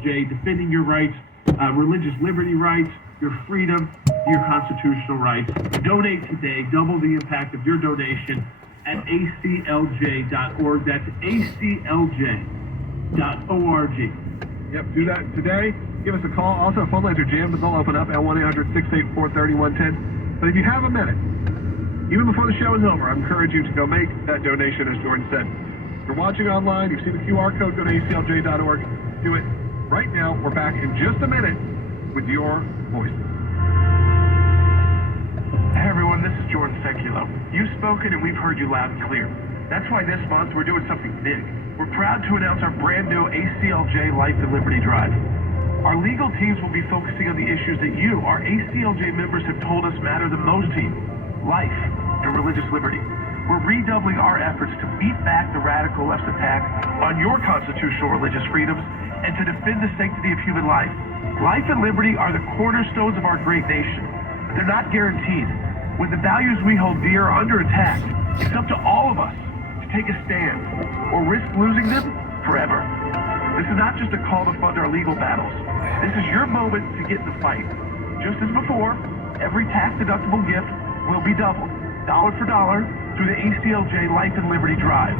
ACLJ, defending your rights, religious liberty rights, your freedom, your constitutional rights. Donate today. Double the impact of your donation at aclj.org. That's aclj.org. Yep, do that today. Give us a call. Also, phone lines are jammed, but they'll open up at 1-800-684-3110. But if you have a minute, even before the show is over, I encourage you to go make that donation, as Jordan said. If you're watching online, you see the QR code, go to aclj.org. Do it right now. We're back in just a minute with your voices. Hey everyone, this is Jordan Seculo. You've spoken and we've heard you loud and clear. That's why this month we're doing something big. We're proud to announce our brand new ACLJ Life and Liberty Drive. Our legal teams will be focusing on the issues that you, our ACLJ members, have told us matter the most to you: life and religious liberty. We're redoubling our efforts to beat back the radical left's attack on your constitutional religious freedoms and to defend the sanctity of human life. Life and liberty are the cornerstones of our great nation, but they're not guaranteed. When the values we hold dear are under attack, it's up to all of us to take a stand or risk losing them forever. This is not just a call to fund our legal battles. This is your moment to get in the fight. Just as before, every tax-deductible gift will be doubled, dollar for dollar, through the ACLJ Life and Liberty Drive,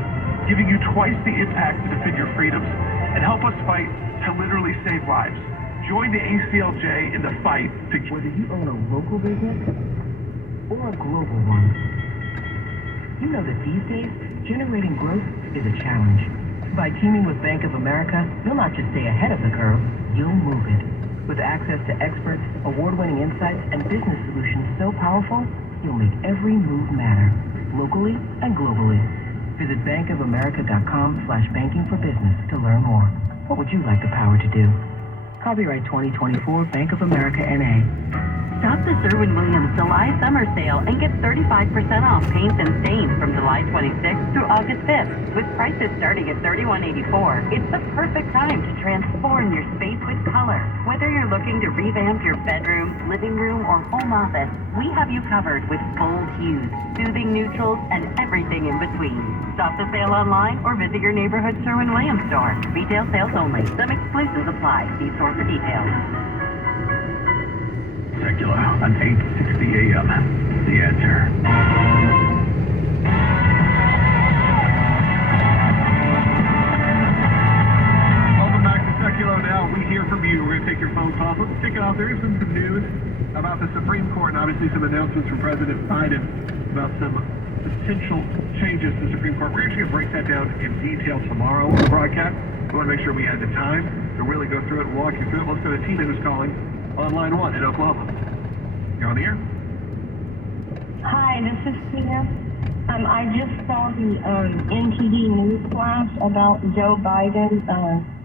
giving you twice the impact to defend your freedoms and help us fight to literally save lives. Join the ACLJ in the fight to... Whether you own a local business or a global one, you know that these days, generating growth is a challenge. By teaming with Bank of America, you'll not just stay ahead of the curve, you'll move it. With access to experts, award-winning insights, and business solutions so powerful, you'll make every move matter, locally and globally. Visit bankofamerica.com/banking for business to learn more. What would you like the power to do? Copyright 2024 Bank of America N.A. Stop the Sherwin-Williams July summer sale and get 35% off paints and stains from July 26th through August 5th. With prices starting at $31.84, it's the perfect time to transform your space with color. Whether you're looking to revamp your bedroom, living room, or home office, we have you covered with bold hues, soothing neutrals, and everything in between. Stop the sale online or visit your neighborhood Sherwin-Williams store. Retail sales only. Some exclusions apply. See store for details. Secular on 860 AM. The answer. Welcome back to Secular Now. We hear from you. We're going to take your phone calls. Let's kick it off. There is some good news about the Supreme Court and obviously some announcements from President Biden about some potential changes to the Supreme Court. We're actually going to break that down in detail tomorrow on the broadcast. We want to make sure we had the time to really go through it and walk you through it. Let's go to Tina, who's calling on line 1 in Oklahoma. You're on the air. Hi, this is Tina. I just saw the NTD news flash about Joe Biden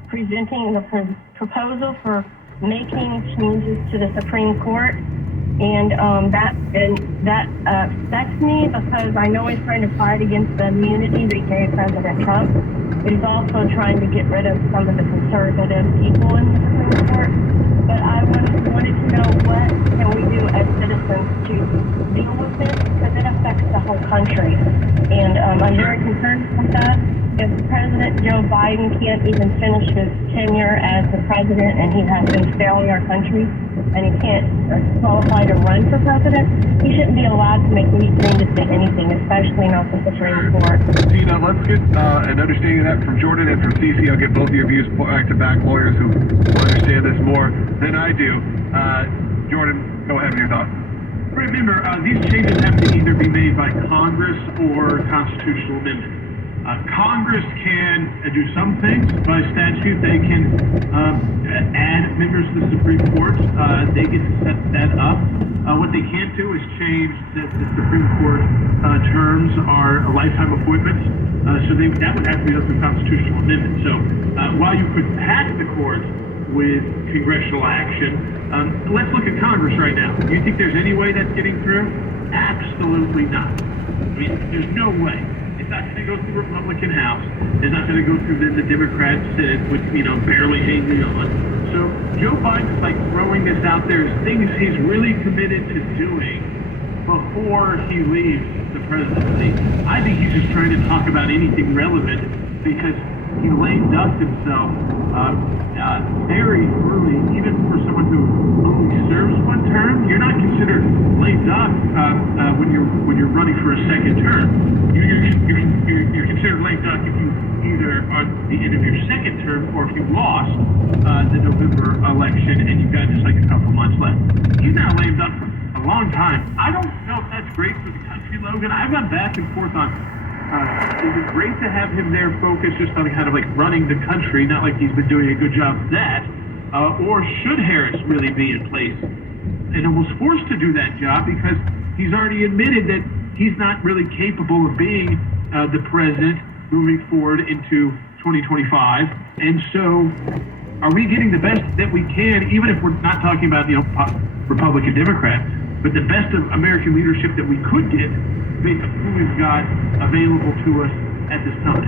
presenting the proposal for making changes to the Supreme Court, and that upsets me because I know he's trying to fight against the immunity that he gave President Trump, but he's also trying to get rid of some of the conservative people in the Supreme Court. But I wanted to know, what can we do as citizens to deal with this, because it affects the whole country. And I'm very concerned with that. If President Joe Biden can't even finish his tenure as the president, and he has been failing our country, and he can't qualify to run for president, he shouldn't be allowed to make any changes to anything, especially not the Supreme Court. Tina, let's get an understanding of that from Jordan and from Cece. I'll get both of your views, back-to-back lawyers who will understand this more than I do. Jordan, go ahead with your thoughts. Remember, these changes have to either be made by Congress or constitutional amendment. Congress can do some things by statute. They can add members to the Supreme Court. They get to set that up. What they can't do is change that the Supreme Court terms are lifetime appointments. So that would have to be done through constitutional amendment. So while you could pack the court with congressional action, let's look at Congress right now. Do you think there's any way that's getting through? Absolutely not. I mean, there's no way. It's not going to go through the Republican House. It's not going to go through the Democrat Senate with, barely hanging on. So Joe Biden's like throwing this out there as things he's really committed to doing before he leaves the presidency. I think he's just trying to talk about anything relevant because he lame ducked himself very early, even for someone who only serves one term. You're not considered lame duck when you're running for a second term. You're considered lame duck if you either are at the end of your second term or if you lost the November election and you've got just like a couple months left. He's now lame duck for a long time. I don't know if that's great for the country, Logan. I've gone back and forth on is it great to have him there focused just on kind of like running the country, not like he's been doing a good job of that, or should Harris really be in place and was forced to do that job because he's already admitted that he's not really capable of being the president moving forward into 2025. And so are we getting the best that we can, even if we're not talking about, Republican, Democrat, but the best of American leadership that we could get based on who we've got available to us at this time?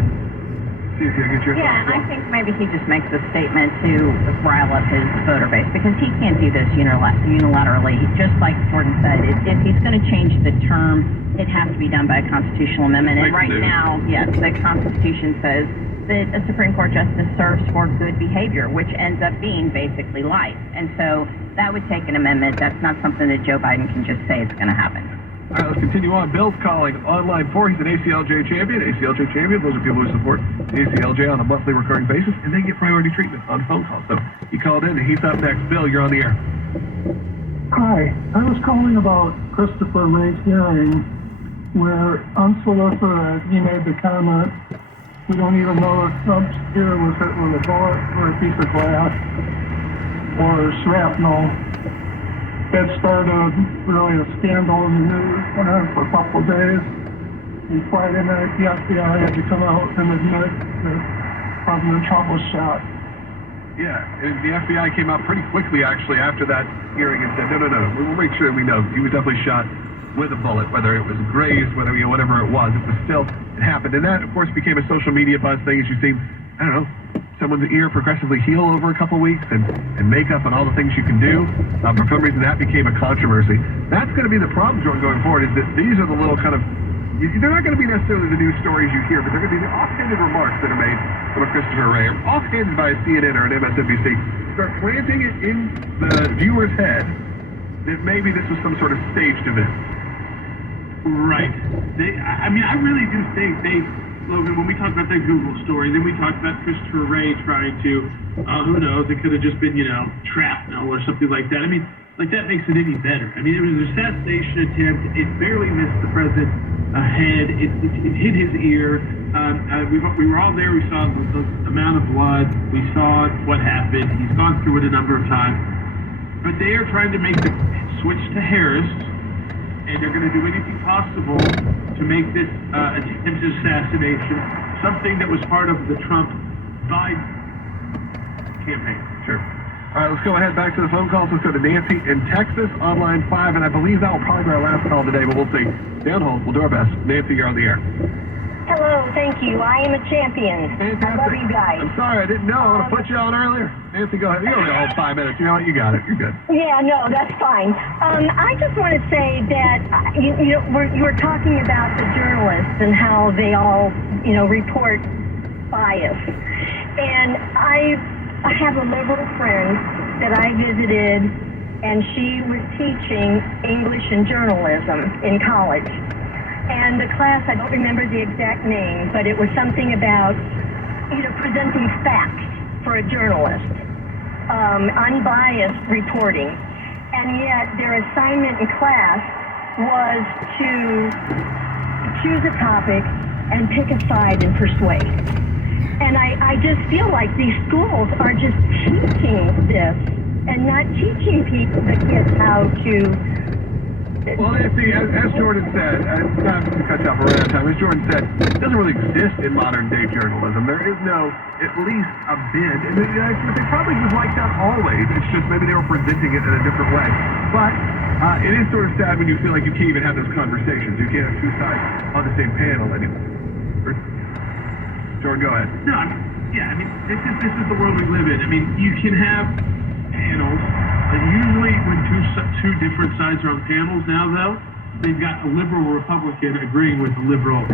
Yeah, I think maybe he just makes a statement to rile up his voter base because he can't do this unilaterally. Just like Jordan said, if he's going to change the term, it has to be done by a constitutional amendment. And right now, yes, the Constitution says that a Supreme Court justice serves for good behavior, which ends up being basically life. And so that would take an amendment. That's not something that Joe Biden can just say it's going to happen. All right, let's continue on. Bill's calling on line 4. He's an ACLJ champion. ACLJ champion, those are people who support the ACLJ on a monthly recurring basis, and they get priority treatment on phone calls. So he called in, and he's up next. Bill, you're on the air. Hi, I was calling about Christopher Wray's hearing where unsolicited he made the comment, we don't even know if Trump's ear was hit with a bullet or a piece of glass or shrapnel. It started really a scandal in the news, went on for a couple of days. And Friday night, the FBI had to come out and admit that President Trump was shot. Yeah, and the FBI came out pretty quickly, actually, after that hearing and said, no, we'll make sure we know. He was definitely shot with a bullet, whether it was grazed, whether, whatever it was it happened. And that, of course, became a social media buzz thing, as you've seen, someone's ear progressively heal over a couple weeks and makeup and all the things you can do. For some reason, that became a controversy. That's going to be the problem, Jordan, going forward, is that these are the little kind of, they're not going to be necessarily the news stories you hear, but they're going to be the offhanded remarks that are made from a Christopher Wray, or offhanded by a CNN or an MSNBC. Start planting it in the viewer's head that maybe this was some sort of staged event. Right. I really do think Logan, when we talk about that Google story, then we talked about Christopher Wray trying to, who knows, it could have just been, shrapnel or something like that. That makes it any better. It was an assassination attempt. It barely missed the president's head. It hit his ear. We were all there. We saw the amount of blood. We saw what happened. He's gone through it a number of times. But they are trying to make the switch to Harris, and they're going to do anything possible to make this attempted assassination something that was part of the Trump-Biden campaign. Sure. All right, let's go ahead back to the phone calls. Let's go to Nancy in Texas on line 5, and I believe that will probably be our last call today, but we'll see. Stay on hold. We'll do our best. Nancy, you're on the air. Hello, thank you. I am a champion. Fantastic. I love you guys. I'm sorry, I didn't know. I want to put you on earlier. Nancy, go ahead. You only hold 5 minutes. You know what? You got it. You're good. Yeah, no, that's fine. I just want to say that you were talking about the journalists and how they all report bias, and I have a liberal friend that I visited, and she was teaching English and journalism in college. And the class, I don't remember the exact name, but it was something about presenting facts for a journalist, unbiased reporting. And yet their assignment in class was to choose a topic and pick a side and persuade. And I just feel like these schools are just teaching this and not teaching people, the kids, how to. Well, Nancy, as Jordan said, not to cut you off right on time, as Jordan said, it doesn't really exist in modern-day journalism. There is no, at least a bid, and they probably was like that always. It's just maybe they were presenting it in a different way. But it is sort of sad when you feel like you can't even have those conversations. You can't have two sides on the same panel anymore. Jordan, go ahead. No, this is the world we live in. You can have panels. Usually when two different sides are on panels now, though, they've got a liberal Republican agreeing with a liberal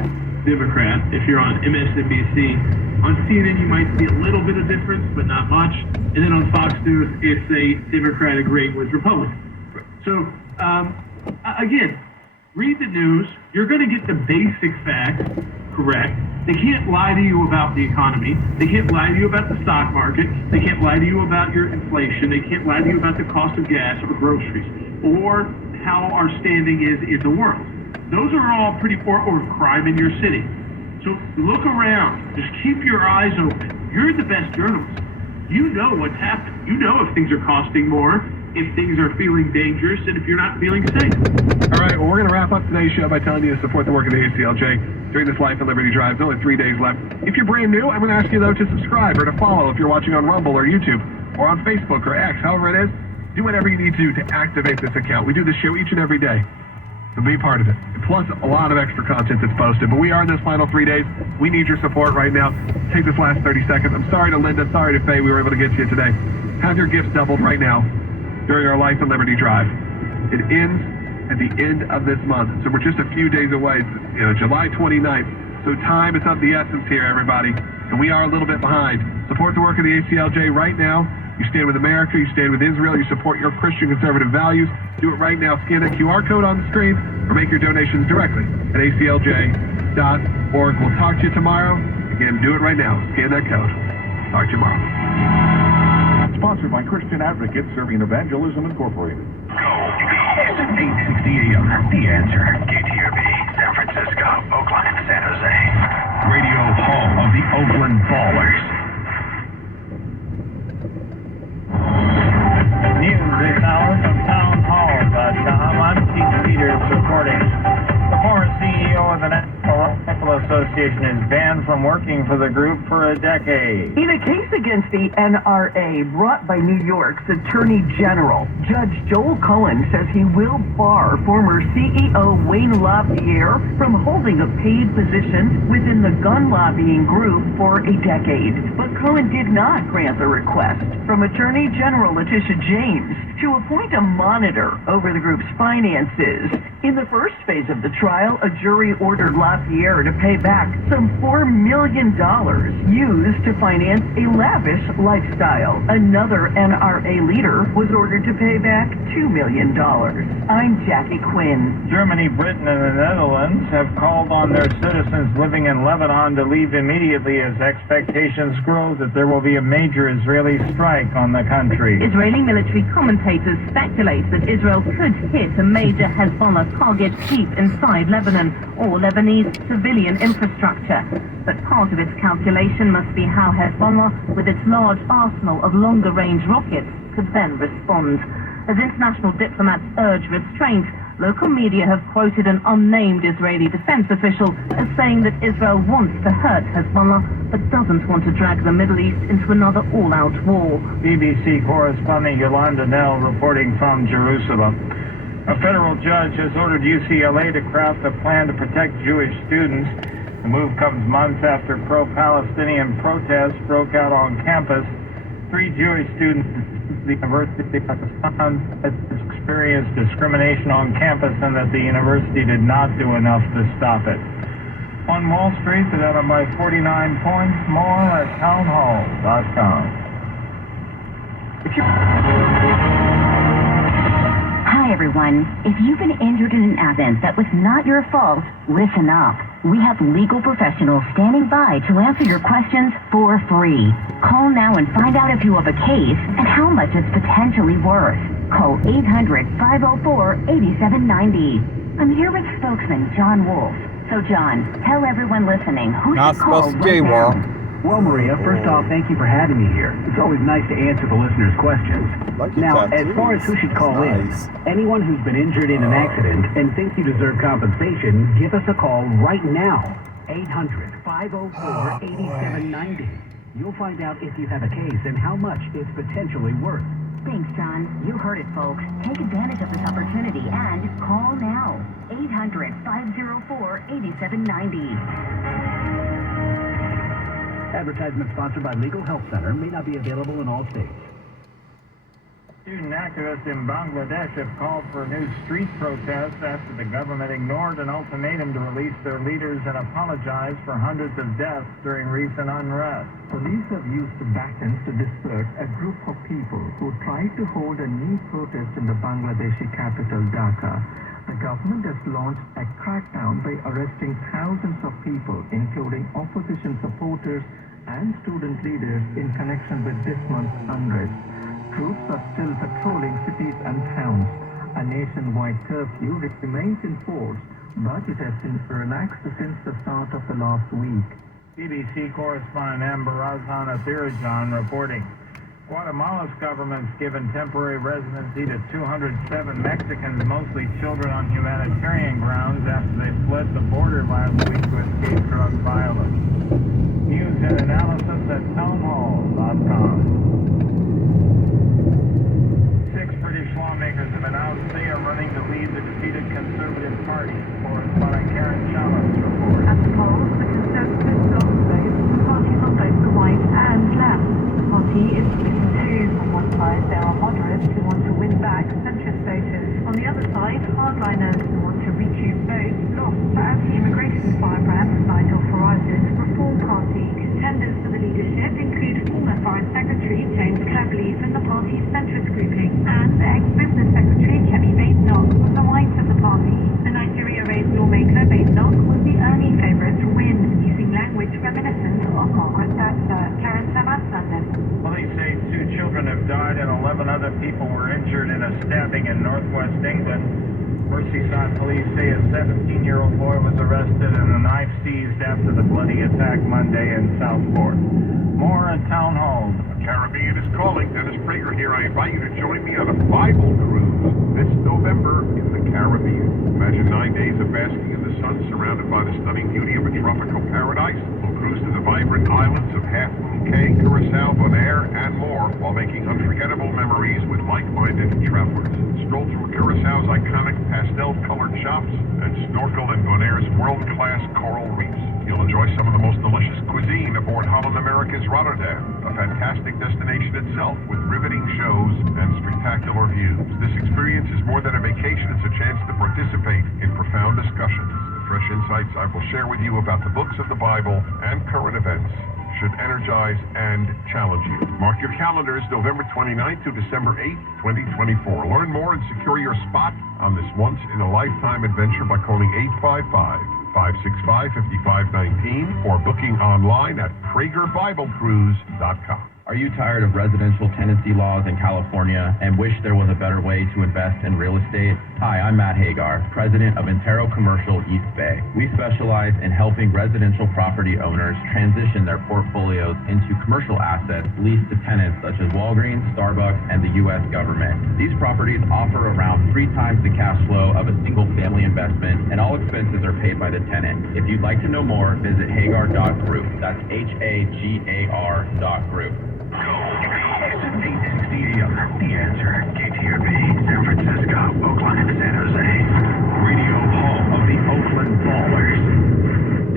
Democrat. If you're on MSNBC, On CNN, you might see a little bit of difference, but not much. And then on Fox News, it's a Democratic rate with Republican. So, again, read the news. You're going to get the basic facts correct. They can't lie to you about the economy. They can't lie to you about the stock market. They can't lie to you about your inflation. They can't lie to you about the cost of gas or groceries or how our standing is in the world. Those are all pretty poor, or crime in your city. So look around. Just keep your eyes open. You're the best journalist. You know what's happening. You know if things are costing more, if things are feeling dangerous, and if you're not feeling safe. All right, well, we're going to wrap up today's show by telling you to support the work of the ACLJ during this Life and Liberty Drive. There's only 3 days left. If you're brand new, I'm going to ask you, though, to subscribe or to follow if you're watching on Rumble or YouTube or on Facebook or X, however it is. Do whatever you need to activate this account. We do this show each and every day. So be part of it. Plus a lot of extra content that's posted. But we are in this final 3 days. We need your support right now. Take this last 30 seconds. I'm sorry to Linda, sorry to Faye, we were able to get to you today. Have your gifts doubled right now during our Life and Liberty Drive. It ends at the end of this month. So we're just a few days away, July 29th. So time is of the essence here, everybody. And we are a little bit behind. Support the work of the ACLJ right now. You stand with America, you stand with Israel, you support your Christian conservative values. Do it right now. Scan that QR code on the screen or make your donations directly at aclj.org. We'll talk to you tomorrow. Again, do it right now. Scan that code. Talk to you tomorrow. Sponsored by Christian Advocates Serving Evangelism Incorporated. It's 860 AM. The Answer. KTRB. San Francisco, Oakland, and San Jose. Radio home of the Oakland Ballers. News this hour from com.hovans.autoguard. I'm Keith Peters reporting. The former CEO of the National Rifle Association is banned from working for the group for a decade. In a case against the NRA brought by New York's Attorney General, Judge Joel Cohen says he will bar former CEO Wayne LaPierre from holding a paid position within the gun lobbying group for a decade. But Cohen did not grant the request from Attorney General Letitia James to appoint a monitor over the group's finances. In the first phase of the trial, a jury ordered LaPierre to pay back some $4 million used to finance a lavish lifestyle. Another NRA leader was ordered to pay back $2 million. I'm Jackie Quinn. Germany, Britain, and the Netherlands have called on their citizens living in Lebanon to leave immediately as expectations grow that there will be a major Israeli strike on the country. Israeli military commentators speculate that Israel could hit a major Hezbollah target deep inside Lebanon or Lebanese civilian infrastructure. But part of its calculation must be how Hezbollah, with its large arsenal of longer-range rockets, could then respond. As international diplomats urge restraint, local media have quoted an unnamed Israeli defense official as saying that Israel wants to hurt Hezbollah, but doesn't want to drag the Middle East into another all-out war. BBC correspondent Yolanda Nell reporting from Jerusalem. A federal judge has ordered UCLA to craft a plan to protect Jewish students. The move comes months after pro-Palestinian protests broke out on campus. 3 Jewish students at the University of Pakistan had experienced discrimination on campus and that the university did not do enough to stop it. On Wall Street, they're down by 49 points. More at townhall.com. Hi everyone. If you've been injured in an accident that was not your fault, listen up. We have legal professionals standing by to answer your questions for free. Call now and find out if you have a case and how much it's potentially worth. Call 800-504-8790. I'm here with spokesman John Wolf. So John, tell everyone listening who should call right now. Well, Maria, first off, thank you for having me here. It's always nice to answer the listeners' questions. Now, as far as who should call in, anyone who's been injured in an accident and thinks you deserve compensation, give us a call right now. 800-504-8790. You'll find out if you have a case and how much it's potentially worth. Thanks, John. You heard it, folks. Take advantage of this opportunity and call now. 800-504-8790. Advertisement sponsored by Legal Health Center may not be available in all states. Student activists in Bangladesh have called for a new street protest after the government ignored an ultimatum to release their leaders and apologize for hundreds of deaths during recent unrest. Police have used batons to disperse a group of people who tried to hold a new protest in the Bangladeshi capital Dhaka. The government has launched a crackdown by arresting thousands of people, including opposition supporters and student leaders, in connection with this month's unrest. Troops are still patrolling cities and towns. A nationwide curfew remains in force, but it has been relaxed since the start of the last week. BBC correspondent Ambarazan Athirajan reporting. Guatemala's government's given temporary residency to 207 Mexicans, mostly children, on humanitarian grounds after they fled the border last week to escape drug violence. News and analysis at com.hovans.autoguard. British lawmakers have announced they are running to lead the defeated Conservative Party. Correspondent Karen Challis reports. At the polls, the Conservatives lost votes from parties on both the right and left. The party is split in two. On one side, there are moderates who want to win back centrist voters. On the other side, hardliners who want to recoup votes lost to anti-immigration firebrand Nigel Farage's Reform Party. Contenders for the leadership include former Foreign Secretary James Cleverly from the party's centrist grouping and ex-Business Secretary Kemi Badenoch from the right of the party. The Nigeria-raised lawmaker Badenoch was the early favourite to win, using language reminiscent of Margaret Thatcher. Karen Challis. Police say 2 children have died and 11 other people were injured in a stabbing in northwest England. Merseyside police say a 17-year-old boy was arrested and a knife seized after the bloody attack Monday in Southport. More at Town Hall. Caribbean is calling. Dennis Prager here. I invite you to join me on a Bible cruise this November in the Caribbean. Imagine 9 days of basking in the sun, surrounded by the stunning beauty of a tropical paradise. We'll cruise to the vibrant islands of Half Moon Cay, Curacao, Bonaire, and more, while making unforgettable memories with like-minded travelers. Stroll through Curaçao's iconic pastel-colored shops and snorkel in Bonaire's world-class coral reefs. You'll enjoy some of the most delicious cuisine aboard Holland America's Rotterdam, a fantastic destination itself with riveting shows and spectacular views. This experience is more than a vacation, it's a chance to participate in profound discussions. The fresh insights I will share with you about the books of the Bible and current events should energize and challenge you. Mark your calendars, November 29th to December 8th, 2024. Learn more and secure your spot on this once-in-a-lifetime adventure by calling 855-565-5519 or booking online at PragerBibleCruise.com. Are you tired of residential tenancy laws in California and wish there was a better way to invest in real estate? Hi, I'm Matt Hagar, president of Intero Commercial East Bay. We specialize in helping residential property owners transition their portfolios into commercial assets leased to tenants such as Walgreens, Starbucks, and the U.S. government. These properties offer around 3 times the cash flow of a single-family investment, and all expenses are paid by the tenant. If you'd like to know more, visit Hagar.group. That's HAGAR.group. It's at 8:60 a.m. The Answer, KTRB, San Francisco, Oakland, and San Jose. Radio home of the Oakland Ballers.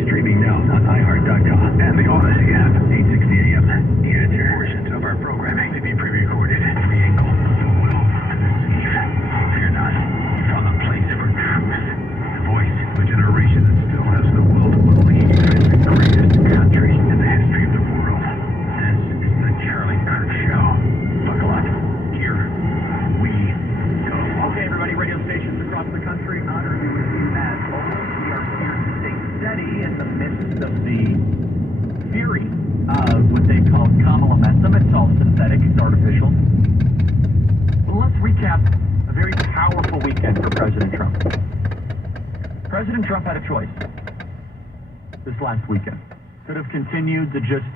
Streaming now on iHeart.com and the Odyssey app. 8:60 a.m. The Answer. Portions of our programming may be pre-recorded. The angle, the will, and the seed. Fear not. You found the place for truth. The voice of a generation that still has the will to believe it's the greatest country in the history of the world. This is the Charlie Kirk Show. Buckle up. Here we go. Okay, everybody, radio stations across the country, honor you with you as always. We are here to stay steady in the midst of the fury of what they call Kamala-mentum. It's all synthetic, it's artificial. Well, let's recap a very powerful weekend for President Trump. President Trump had a choice this last weekend. Could have continued to just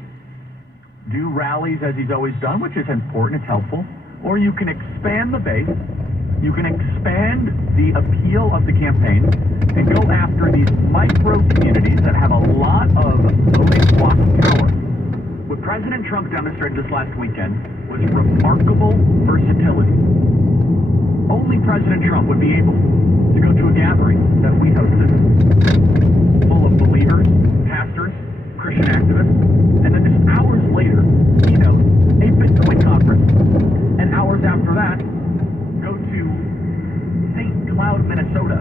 do rallies as he's always done, which is important, it's helpful. Or you can expand the base, you can expand the appeal of the campaign, and go after these micro communities that have a lot of voting bloc power. What President Trump demonstrated this last weekend was remarkable versatility. Only President Trump would be able to go to a gathering that we hosted, full of believers, pastors, Christian activists, and then just hours later, keynote a Bitcoin conference. And hours after that, Cloud, Minnesota,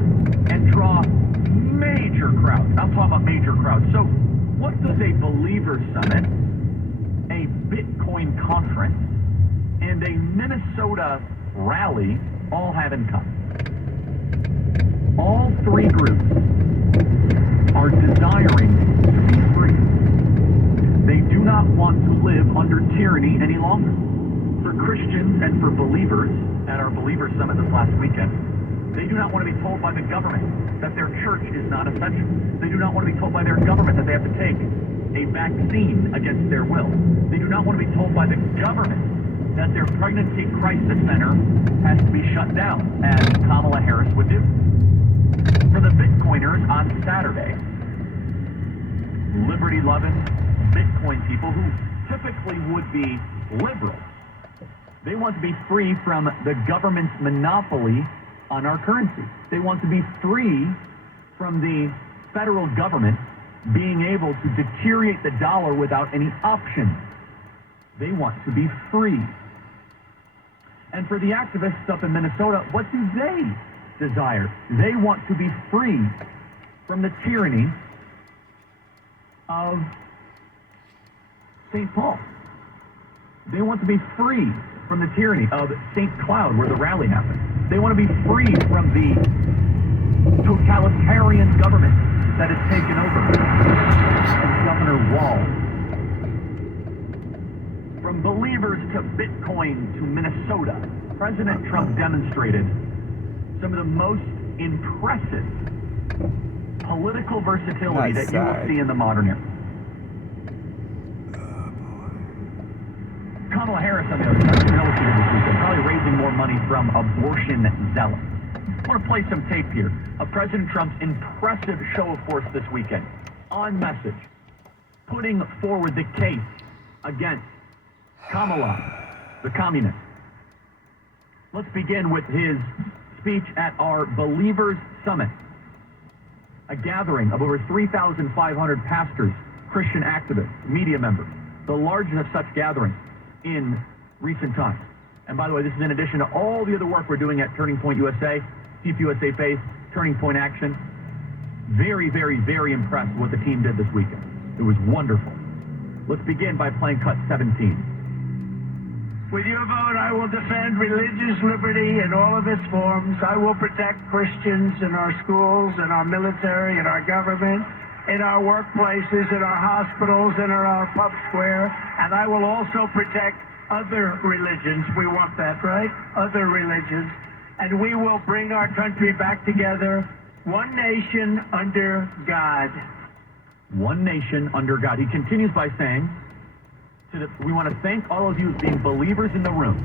and draw major crowds. I'm talking about major crowds. So what does a Believer Summit, a Bitcoin conference, and a Minnesota rally all have in common? All three groups are desiring to be free. They do not want to live under tyranny any longer. For Christians and for believers at our Believer Summit this last weekend, they do not want to be told by the government that their church is not essential. They do not want to be told by their government that they have to take a vaccine against their will. They do not want to be told by the government that their pregnancy crisis center has to be shut down, as Kamala Harris would do. For the Bitcoiners on Saturday, liberty-loving Bitcoin people who typically would be liberal, they want to be free from the government's monopoly on our currency. They want to be free from the federal government being able to deteriorate the dollar without any options. They want to be free. And for the activists up in Minnesota, what do they desire? They want to be free from the tyranny of St. Paul. They want to be free from the tyranny of St. Cloud, where the rally happened. They want to be free from the totalitarian government that has taken over. And Governor Wall. From believers to Bitcoin to Minnesota, President Trump demonstrated some of the most impressive political versatility that you will see in the modern era. Kamala Harris, on the other side, humiliated this weekend, probably raising more money from abortion zealots. I want to play some tape here of President Trump's impressive show of force this weekend, on message, putting forward the case against Kamala, the communist. Let's begin with his speech at our Believers Summit, a gathering of over 3,500 pastors, Christian activists, media members, the largest of such gatherings in recent times. And by the way, this is in addition to all the other work we're doing at Turning Point USA, Keep USA Faith, Turning Point Action. Very, very, very impressed with what the team did this weekend. It was wonderful. Let's begin by playing cut 17. With your vote, I will defend religious liberty in all of its forms. I will protect Christians in our schools, in our military, in our government, in our workplaces, in our hospitals, in our pub square, and I will also protect other religions. We want that, right? Other religions. And we will bring our country back together, one nation under God. One nation under God. He continues by saying, we want to thank all of you as being believers in the room.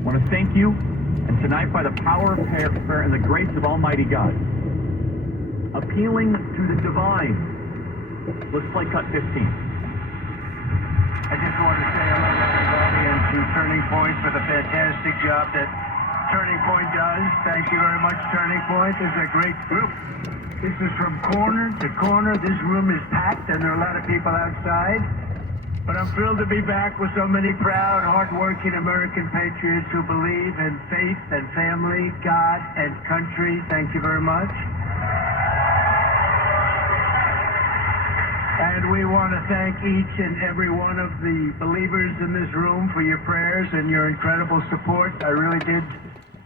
I want to thank you, and tonight by the power of prayer and the grace of Almighty God, appealing to the divine. Let's play cut 15. I just want to say hello to everybody and to Turning Point for the fantastic job that Turning Point does. Thank you very much, Turning Point. This is a great group. This is from corner to corner. This room is packed, and there are a lot of people outside. But I'm thrilled to be back with so many proud, hard-working American patriots who believe in faith and family, God and country. Thank you very much. And we want to thank each and every one of the believers in this room for your prayers and your incredible support. I really did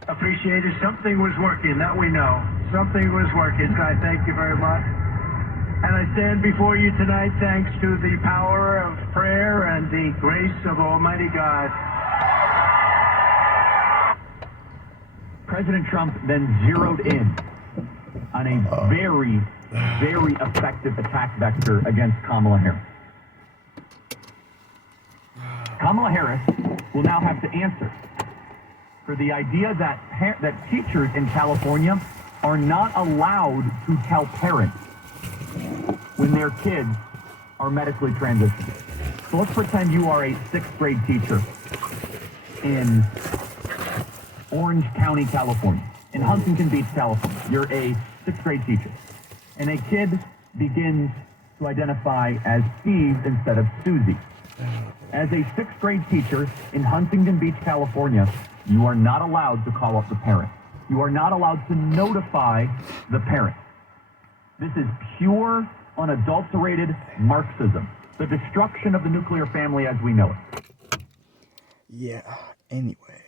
appreciate it. Something was working, that we know. Something was working, so I thank you very much. And I stand before you tonight thanks to the power of prayer and the grace of Almighty God. President Trump then zeroed in on a very, very effective attack vector against Kamala Harris. Kamala Harris will now have to answer for the idea that teachers in California are not allowed to tell parents when their kids are medically transitioned. So let's pretend you are a 6th grade teacher in Orange County, California, in Huntington Beach, California. You're a 6th grade teacher, and a kid begins to identify as Steve instead of Susie. As a 6th grade teacher in Huntington Beach, California, You are not allowed to call up the parent. You are not allowed to notify the parent. This is pure, unadulterated Marxism. The destruction of the nuclear family as we know it. Yeah, anyway.